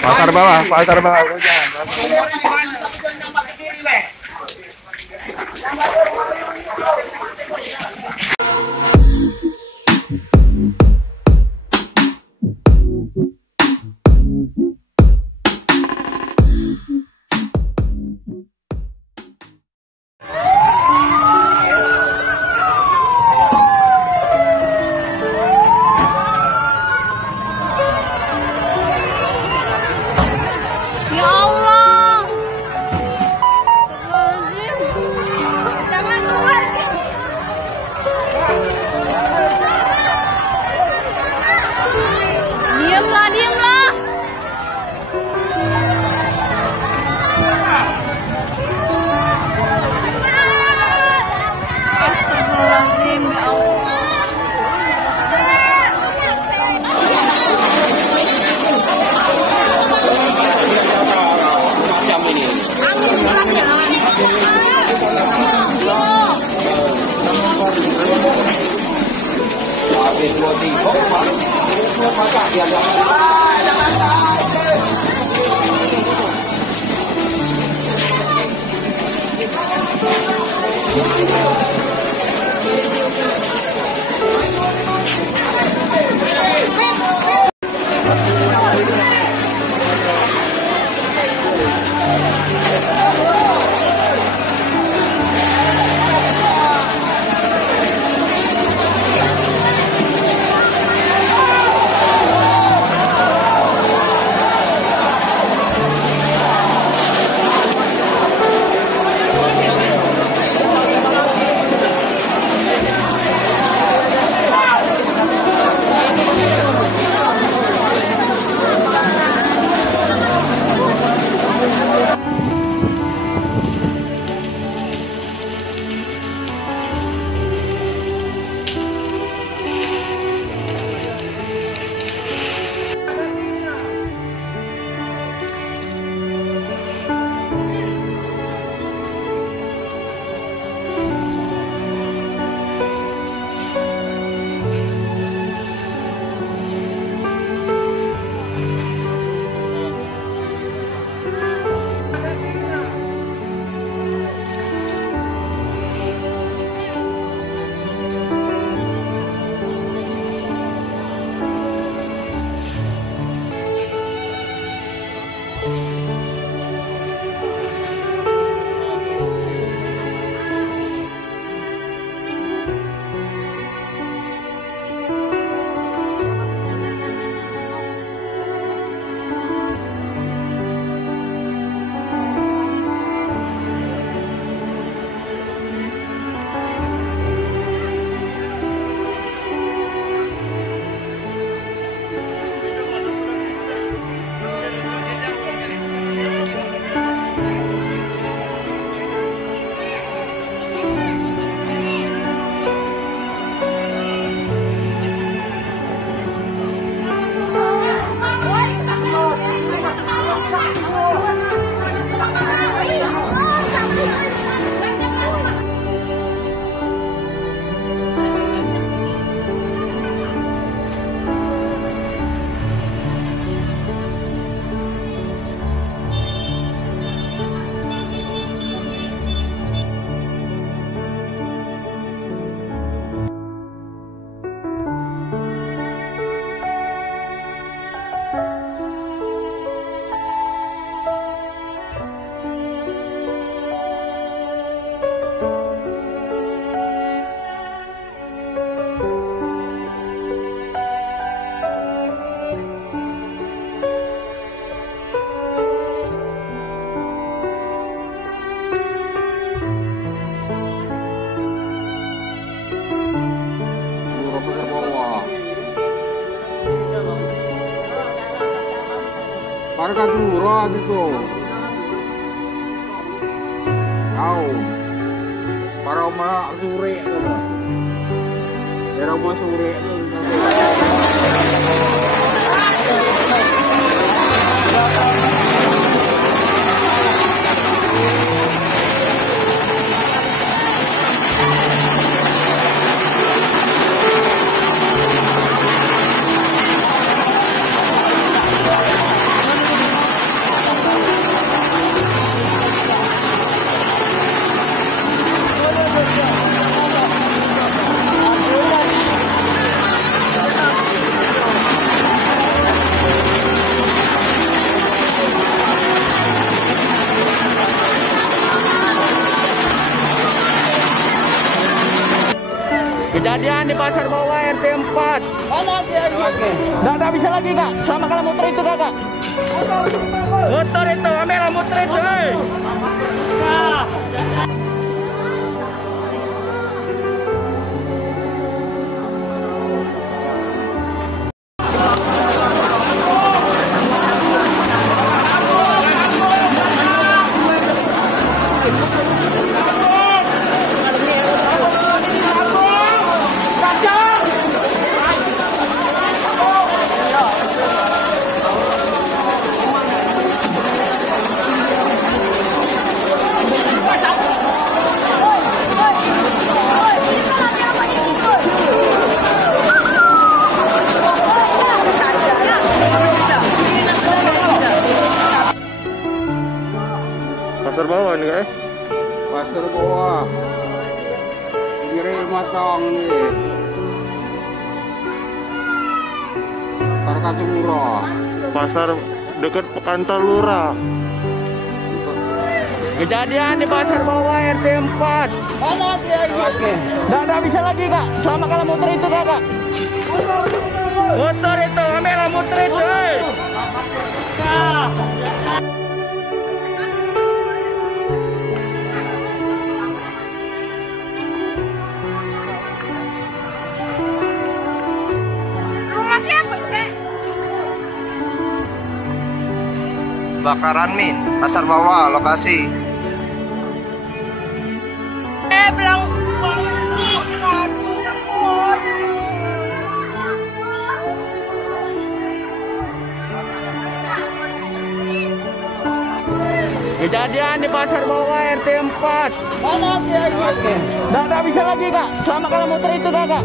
Pasar bawah, pasar bawah. Harga murah itu. Tahu. Para rumah sore itu. Para rumah sore itu. Kejadian di Pasar Bawah RT 4. Nggak bisa lagi kak, sama kalau muter itu kakak. Motor itu, ambil muter itu. Pasar Bawah nih kak? Pasar Bawah. Kiri matang nih. Karkasulura. Pasar dekat kantor lurah. Kejadian di Pasar Bawah RT 4. Nggak bisa lagi kak, sama kalau muter itu kakak. Motor itu, ambil muter itu. Kebakaran min, Pasar Bawah lokasi. Bilang Kejadian di Pasar Bawah RT 4. Nggak bisa lagi kak, sama kalau muter itu kakak.